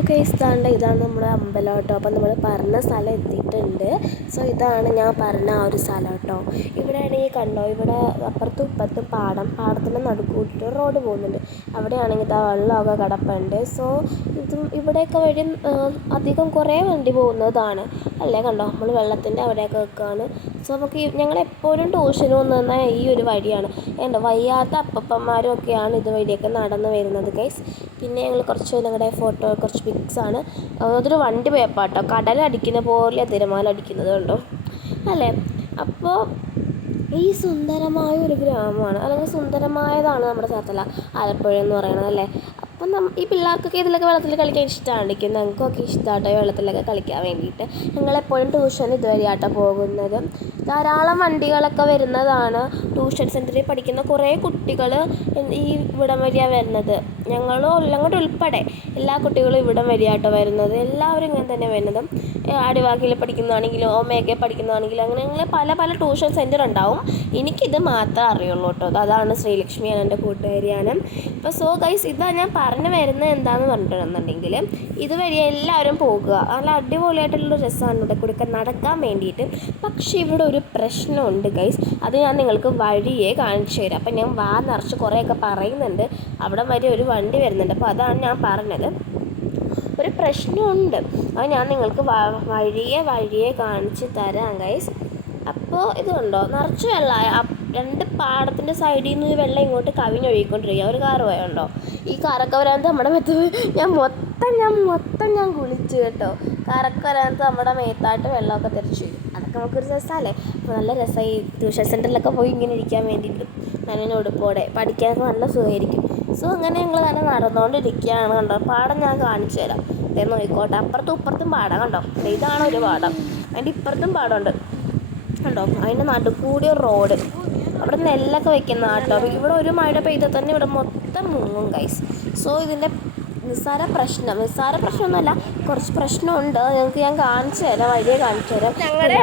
Okay ഇതാണ് നമ്മുടെ അമ്പലം കേട്ടോ. അപ്പം നമ്മൾ പറഞ്ഞ സ്ഥലം എത്തിയിട്ടുണ്ട്. സോ ഇതാണ് ഞാൻ പറഞ്ഞ ആ ഒരു സ്ഥലം കേട്ടോ. ഇവിടെ ആണെങ്കിൽ കണ്ടോ, ഇവിടെ അപ്പുറത്തും ഇപ്പുറത്തും പാടത്തിൻ്റെ നടുക്കൂട്ടിട്ട് റോഡ് പോകുന്നുണ്ട്. അവിടെയാണെങ്കിൽ ഇതാ വെള്ളമൊക്കെ കിടപ്പുണ്ട്. സോ ഇവിടെയൊക്കെ വഴി അധികം കുറേ വണ്ടി പോകുന്നതാണ് അല്ലേ. കണ്ടോ, നമ്മൾ വെള്ളത്തിൻ്റെ അവിടെയൊക്കെ വെക്കുകയാണ്. സോ നമുക്ക് ഞങ്ങളെപ്പോഴും ട്യൂഷന് വന്നു ഈ ഒരു വഴിയാണ്. കണ്ടോ, വയ്യാത്ത അപ്പന്മാരും ഒക്കെയാണ് ഇതുവഴിയൊക്കെ നടന്ന് വരുന്നത് ഗൈസ്. പിന്നെ ഞങ്ങൾ കുറച്ച് ഞങ്ങളുടെ കുറച്ച് പിക്സാണ്. അതൊരു വണ്ടി പോയപ്പാട്ടോ, കടലടിക്കുന്ന പോലെ തിരമാല അടിക്കുന്നത് കണ്ടോ അല്ലേ. അപ്പോൾ ഈ സുന്ദരമായ ഒരു ഗ്രാമമാണ്, അല്ലെങ്കിൽ സുന്ദരമായതാണ് നമ്മുടെ ചേർത്തല ആലപ്പുഴ എന്ന് പറയുന്നത് അല്ലേ. അപ്പം ഈ പിള്ളേർക്കൊക്കെ ഇതിലൊക്കെ വെള്ളത്തിൽ കളിക്കാൻ ഇഷ്ടമായിരിക്കും. ഞങ്ങൾക്കൊക്കെ ഇഷ്ടമാട്ടോ ഈ വെള്ളത്തിലൊക്കെ കളിക്കാൻ വേണ്ടിയിട്ട്. ഞങ്ങളെപ്പോഴും ട്യൂഷൻ ഇതുവഴിയാട്ടോ പോകുന്നത്. ധാരാളം വണ്ടികളൊക്കെ വരുന്നതാണ്. ട്യൂഷൻ സെൻറ്ററിൽ പഠിക്കുന്ന കുറേ കുട്ടികൾ ഈ ഇവിടം വഴിയാണ് വരുന്നത്. ഞങ്ങളുടെ ഉൾപ്പെടെ എല്ലാ കുട്ടികളും ഇവിടം വഴിയാട്ടോ വരുന്നത്. എല്ലാവരും ഇങ്ങനെ തന്നെ വരുന്നത്. അടിവാക്കിൽ പഠിക്കുന്നതാണെങ്കിലും ഓമയൊക്കെ പഠിക്കുന്നതാണെങ്കിലും അങ്ങനെ ഞങ്ങൾ പല ട്യൂഷൻ സെൻറ്റർ ഉണ്ടാവും. എനിക്കിത് മാത്രമേ അറിയുള്ളൂ കേട്ടോ. അതാണ് ശ്രീലക്ഷ്മിയാണ്, എൻ്റെ കൂട്ടുകാരിയാണ്. ഇപ്പോൾ സോ ഗൈസ്, ഇതാ ഞാൻ പറഞ്ഞു വരുന്നത് എന്താണെന്ന് പറഞ്ഞിട്ടുണ്ടെന്നുണ്ടെങ്കിൽ, ഇതുവഴി എല്ലാവരും പോകുക. നല്ല അടിപൊളിയായിട്ടുള്ള രസമാണ് ഇവിടെ കൂടെ നടക്കാൻ വേണ്ടിയിട്ട്. പക്ഷേ ഇവിടെ ഒരു പ്രശ്നമുണ്ട് ഗൈസ്. അത് ഞാൻ നിങ്ങൾക്ക് വഴിയെ കാണിച്ചു തരാം. അപ്പം ഞാൻ നിറച്ച് കുറേയൊക്കെ പറയുന്നുണ്ട്. അവിടെ വരെ ഒരു വണ്ടി വരുന്നുണ്ട്. അപ്പോൾ അതാണ് ഞാൻ പറഞ്ഞത്. ഒരു പ്രശ്നമുണ്ട്, അത് ഞാൻ നിങ്ങൾക്ക് വഴിയെ കാണിച്ച് തരാം ഗൈസ്. അപ്പോൾ ഇത് കണ്ടോ, നിറച്ച് വെള്ളമായ രണ്ട് പാടത്തിൻ്റെ സൈഡിൽ നിന്ന് വെള്ളം ഇങ്ങോട്ട് കവിഞ്ഞൊഴുകിക്കൊണ്ടിരിക്കുക. ഒരു കാറ് പോയുണ്ടോ, ഈ കാറൊക്കെ വരാനത്ത് നമ്മുടെ മൊത്തം ഞാൻ കുളിച്ചു കേട്ടോ. കാറൊക്കെ വരാനത്ത് നമ്മുടെ മേത്തായിട്ട് വെള്ളമൊക്കെ തെറിച്ചു വരും. അതൊക്കെ നമുക്കൊരു രസമല്ലേ. അപ്പോൾ നല്ല രസമായി ട്യൂഷൻ സെൻറ്ററിലൊക്കെ പോയി ഇങ്ങനെ ഇരിക്കാൻ വേണ്ടിയിട്ട് നനഞ്ഞ ഉടുപ്പോടെ പഠിക്കാനൊക്കെ നല്ല സുഖമായിരിക്കും. സോ അങ്ങനെ ഞങ്ങൾ തന്നെ നടന്നുകൊണ്ടിരിക്കുകയാണ്. കണ്ടോ, പാടം ഞാൻ കാണിച്ചു തരാം. അതേ നോക്കിക്കോട്ടെ, അപ്പുറത്തും ഇപ്പുറത്തും പാടം കണ്ടോ. ഇതാണ് ഒരു പാടം, അതിൻ്റെ ഇപ്പുറത്തും പാടമുണ്ട് കണ്ടോ. അതിൻ്റെ നടുക്കൂടി റോഡ്, അവിടെ നെല്ലൊക്കെ വെക്കുന്ന കേട്ടോ. ഇവിടെ ഒരു മഴ പെയ്താൽ തന്നെ ഇവിടെ മൊത്തം മുങ്ങും ഗൈസ്. സോ ഇതിൻ്റെ നിസ്സാര പ്രശ്നമൊന്നുമല്ല, കുറച്ച് പ്രശ്നമുണ്ട്. ഞങ്ങൾക്ക് ഞാൻ കാണിച്ചു തരാം, വഴിയെ കാണിച്ചു തരാം. ഞങ്ങളുടെ